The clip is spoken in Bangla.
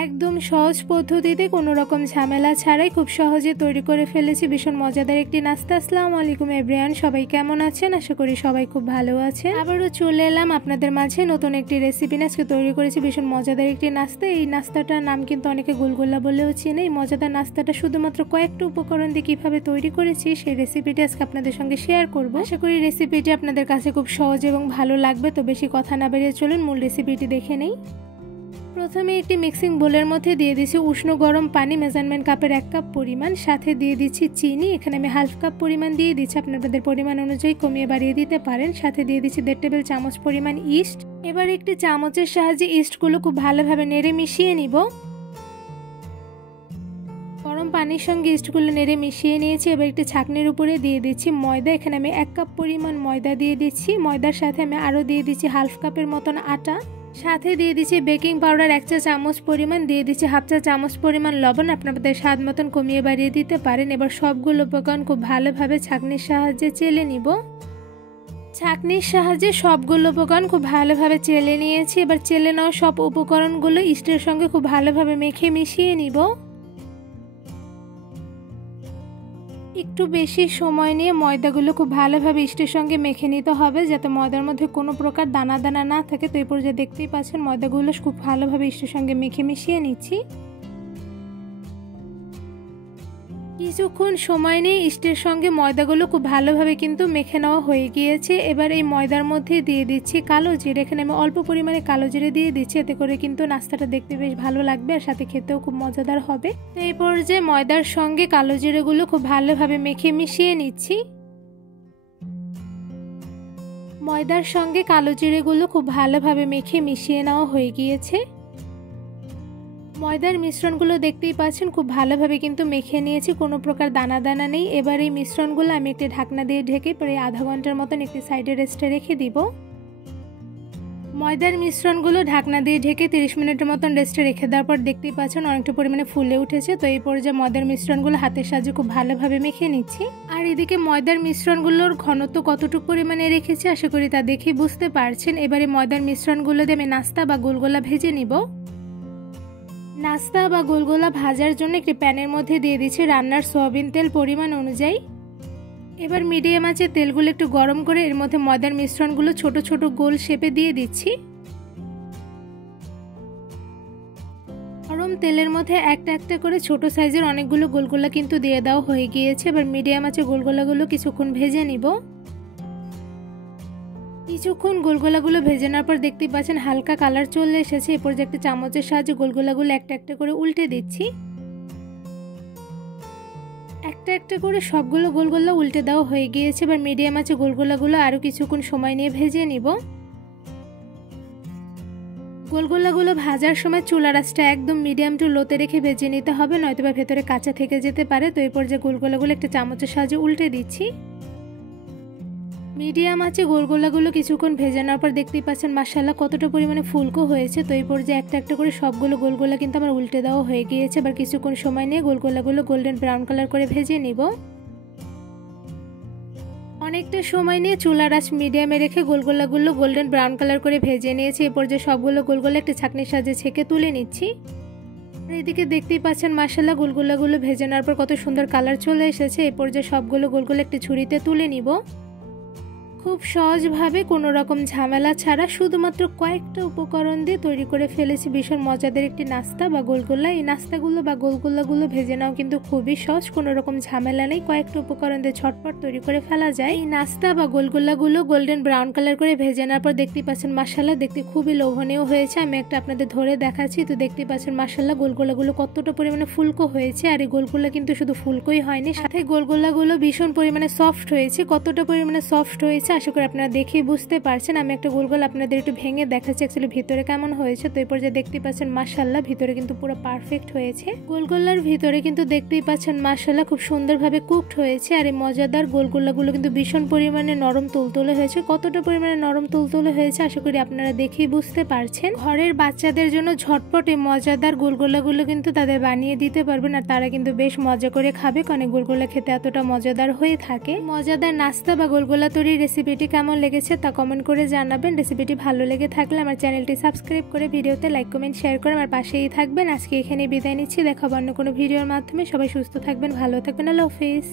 একদম সহজ পদ্ধতিতে কোনো রকম ঝামেলা ছাড়াই খুব সহজে তৈরি করে ফেলেছি ভীষণ মজাদার একটি নাস্তা। আসসালামু আলাইকুম এভরিওয়ান, সবাই কেমন আছেন? আশা করি সবাই খুব ভালো আছেন। আবারও চলে এলাম আপনাদের মাঝে নতুন একটি রেসিপি নিয়ে। আজকে তৈরি করেছি ভীষণ মজাদার একটি নাস্তা। এই নাস্তাটার নাম কিন্তু অনেকে গোলগোলা বলেও চেনে। এই মজাদার নাস্তাটা শুধুমাত্র কয়েকটা উপকরণ দিয়ে কীভাবে তৈরি করেছি সেই রেসিপিটি আজকে আপনাদের সঙ্গে শেয়ার করব। আশা করি রেসিপিটি আপনাদের কাছে খুব সহজ এবং ভালো লাগবে। তো বেশি কথা না বেরিয়ে চলুন মূল রেসিপিটি দেখে নেই। প্রথমে একটি মিক্সিং বোলের মধ্যে দিয়ে দিচ্ছি উষ্ণ গরম পানি মেজারমেন্ট কাপের 1 কাপ পরিমাণ, সাথে দিয়ে দিচ্ছি চিনি। এখানে আমি হাফ কাপ পরিমাণ দিয়ে দিচ্ছি, আপনাদের পরিমাণ অনুযায়ী কমিয়ে বাড়িয়ে দিতে পারেন। সাথে দিয়ে দিচ্ছি 1.5 টেবিল চামচ পরিমাণ ইস্ট। এবার একটি চামচের সাহায্যে ইস্টগুলো খুব ভালোভাবে নেড়ে মিশিয়ে নিব। গরম পানির সঙ্গে ইস্টগুলো নেড়ে মিশিয়ে নিয়েছি। এবার একটি ছাঁকনির উপরে দিয়ে দিচ্ছি ময়দা। এখানে আমি 1 কাপ পরিমাণ ময়দা দিয়ে দিচ্ছি। ময়দার সাথে আমি আরও দিয়ে দিচ্ছি হাফ কাপের মতন আটা, সাথে দিয়ে দিচ্ছি বেকিং পাউডার 1 চা চামচ পরিমাণ, দিয়ে দিচ্ছি হাফ চা চামচ পরিমাণ লবণ। আপনাদের স্বাদ মতন কমিয়ে বাড়িয়ে দিতে পারেন। এবার সবগুলো উপকরণ খুব ভালোভাবে ছাঁকনির সাহায্যে চেলে নিব। ছাঁকনির সাহায্যে সবগুলো উপকরণ খুব ভালোভাবে চেলে নিয়েছি। এবার চেলে নেওয়া সব উপকরণগুলো ইস্টের সঙ্গে খুব ভালোভাবে মেখে মিশিয়ে নিব। একটু বেশি সময় নিয়ে ময়দাগুলো খুব ভালোভাবে ইস্টের সঙ্গে মেখে নিতে হবে, যাতে ময়দার মধ্যে কোনো প্রকার দানা দানা না থাকে। তো এই পর্যায়ে দেখতেই পাচ্ছেন ময়দাগুলো খুব ভালোভাবে ইস্টের সঙ্গে মেখে মিশিয়ে নিচ্ছি। কিছুক্ষণ সময় নিয়ে ইস্টের সঙ্গে ময়দাগুলো খুব ভালোভাবে কিন্তু মেখে নেওয়া হয়ে গিয়েছে। এবার এই ময়দার মধ্যে দিয়ে দিচ্ছি কালো জিরে। এখানে আমি অল্প পরিমাণে কালো জিরে দিয়ে দিচ্ছি, এতে করে কিন্তু নাস্তাটা দেখতে বেশ ভালো লাগবে আর সাথে খেতেও খুব মজাদার হবে। তো এই পর্যায়ে ময়দার সঙ্গে কালো জিরেগুলো খুব ভালোভাবে মেখে মিশিয়ে নিচ্ছি। ময়দার সঙ্গে কালো জিরেগুলো খুব ভালোভাবে মেখে মিশিয়ে নেওয়া হয়ে গিয়েছে। ময়দার মিশ্রণগুলো দেখতেই পাচ্ছেন খুব ভালোভাবে কিন্তু মেখে নিয়েছি, কোনো প্রকার দানা দানা নেই। এবার এই মিশ্রণগুলো আমি একটি ঢাকনা দিয়ে ঢেকে প্রায় আধা ঘন্টার মতন একটি সাইডে রেস্টে রেখে দিব। ময়দার মিশ্রণগুলো ঢাকনা দিয়ে ঢেকে 30 মিনিটের মতন রেস্টে রেখে দেওয়ার পর দেখতেই পাচ্ছেন অনেকটা পরিমাণে ফুলে উঠেছে। তো এই পর্যায়ে ময়দার মিশ্রণগুলো হাতের সাহায্যে খুব ভালোভাবে মেখে নিচ্ছি। আর এদিকে ময়দার মিশ্রণগুলোর ঘনত্ব কতটুকু পরিমাণে রেখেছি আশা করি তা দেখে বুঝতে পারছেন। এবারে ময়দার মিশ্রণগুলো দিয়ে আমি নাস্তা বা গোলগোলা ভেজে নিব। নাস্তা বা গোলগোলা ভাজার জন্য একটি প্যানের মধ্যে দিয়ে দিচ্ছি রান্নার সয়াবিন তেল পরিমাণ অনুযায়ী। এবার মিডিয়াম আঁচে তেলগুলো একটু গরম করে এর মধ্যে ময়দার মিশ্রণগুলো ছোট ছোট গোল শেপে দিয়ে দিচ্ছি। গরম তেলের মধ্যে একটা একটা করে ছোট সাইজের অনেকগুলো গোলগোলা কিন্তু দিয়ে দেওয়া হয়ে গিয়েছে। এবার মিডিয়াম আঁচে গোলগোলাগুলো কিছুক্ষণ ভেজে নিব। কিছুক্ষণ গোলগোলাগুলো ভেজে নেওয়ার পর দেখতেই পাচ্ছেন হালকা কালার চলে এসেছে। এরপর যে একটা চামচের সাহায্যে গোলগোলাগুলো একটা একটা করে উল্টে দিচ্ছি। একটা একটা করে সবগুলো গোলগোলা উল্টে দেওয়া হয়ে গিয়েছে। এবার মিডিয়াম আঁচে গোলগোলাগুলো আরও কিছুক্ষণ সময় নিয়ে ভেজে নিব। গোলগোলাগুলো ভাজার সময় চুলার আঁচটা একদম মিডিয়াম টু লোতে রেখে ভেজে নিতে হবে, নয়তো বা ভেতরে কাঁচা থেকে যেতে পারে। তো এরপর যে গোলগোলাগুলো একটা চামচের সাহায্যে উল্টে দিচ্ছি। মিডিয়াম আঁচে গোলগোলাগুলো কিছুক্ষণ ভেজে নেওয়ার পর দেখতেই পাচ্ছেন মাশাআল্লাহ কতটা পরিমাণে ফুলকো হয়েছে। তো এই পর্যায়ে একটা একটা করে সবগুলো গোলগোলা কিন্তু আমার উল্টে দেওয়া হয়ে গিয়েছে। এবার কিছুক্ষণ সময় নিয়ে গোলগোলাগুলো গোল্ডেন ব্রাউন কালার করে ভেজে নিব। অনেকটা সময় নিয়ে চুলার আঁচ মিডিয়ামে রেখে গোলগোলাগুলো গোল্ডেন ব্রাউন কালার করে ভেজে নিয়েছি। এই পর্যায়ে সবগুলো গোলগোলা একটা ছাঁকনির সাহায্যে ছেঁকে তুলে নিচ্ছি। আর এদিকে দেখতেই পাচ্ছেন মাশাআল্লাহ গোলগোলাগুলো ভেজে নেওয়ার পর কত সুন্দর কালার চলে এসেছে। এই পর্যায়ে সবগুলো গোলগোলা একটি ছুরিতে তুলে নিব। খুব সহজভাবে কোনো রকম ঝামেলা ছাড়া শুধুমাত্র কয়েকটা উপকরণ দিয়ে তৈরি করে ফেলেছি ভীষণ মজাদার একটি নাস্তা বা গোলগোলা। এই নাস্তাগুলো বা গোলগোলাগুলো ভেজে নাও কিন্তু খুবই সহজ, কোনো রকম ঝামেলা নেই, কয়েকটা উপকরণ দিয়ে ঝটপট তৈরি করে ফেলা যায়। এই নাস্তা বা গোলগোলাগুলো গোল্ডেন ব্রাউন কালার করে ভেজে নেওয়ার পর দেখতেই পাচ্ছেন মাশাআল্লাহ দেখতে খুবই লোভনীয় হয়েছে। আমি একটা আপনাদের ধরে দেখাচ্ছি। তো দেখতেই পাচ্ছেন মাশাআল্লাহ গোলগোলাগুলো কতটা পরিমাণে ফুলকো হয়েছে। আর এই গোলগোলা কিন্তু শুধু ফুলকোই হয়নি, সাথে গোলগোলাগুলো ভীষণ পরিমাণে সফট হয়েছে। কতটা পরিমাণে সফট হয়েছে আশা করি আপনারা দেখেই বুঝতে পারছেন। আমি একটা গোলগোলা আপনাদের একটু ভেঙে দেখাচ্ছি অ্যাকচুয়ালি ভিতরে কেমন হয়েছে। তো এই পর্যায়ে দেখতেই পাচ্ছেন মাশাআল্লাহ ভিতরে কিন্তু পুরো পারফেক্ট হয়েছে। গোলগোলার ভিতরে কিন্তু দেখতেই পাচ্ছেন মাশাআল্লাহ খুব সুন্দরভাবে কুকড হয়েছে। আর এই মজাদার গোলগোলাগুলো কিন্তু ভীষণ পরিমাণে নরম তুলতুলে হয়েছে। কতটা পরিমাণে নরম তুলতুলে হয়েছে আশা করি আপনারা দেখেই বুঝতে পারছেন। ঘরের বাচ্চাদের জন্য ঝটপট এই মজাদার গোলগোলাগুলো কিন্তু তাদের বানিয়ে দিতে পারবেন আর তারা কিন্তু বেশ মজা করে খাবে, কারণ গোলগোলা খেতে এতটা মজাদার হয়ে থাকে। মজাদার নাস্তা বা গোলগোলা তৈরির রেসিপি রেসিপিটি কেমন লেগেছে তা কমেন্ট করে জানাবেন। রেসিপিটি ভালো লেগে থাকলে আমার চ্যানেলটি সাবস্ক্রাইব করে ভিডিওতে লাইক কমেন্ট শেয়ার করে আমার পাশেই থাকবেন। আজকে এখানে বিদায় নিচ্ছি, দেখা হবে অন্য কোনো ভিডিওর মাধ্যমে। সবাই সুস্থ থাকবেন, ভালো থাকবেন, আল্লাহ হাফেজ।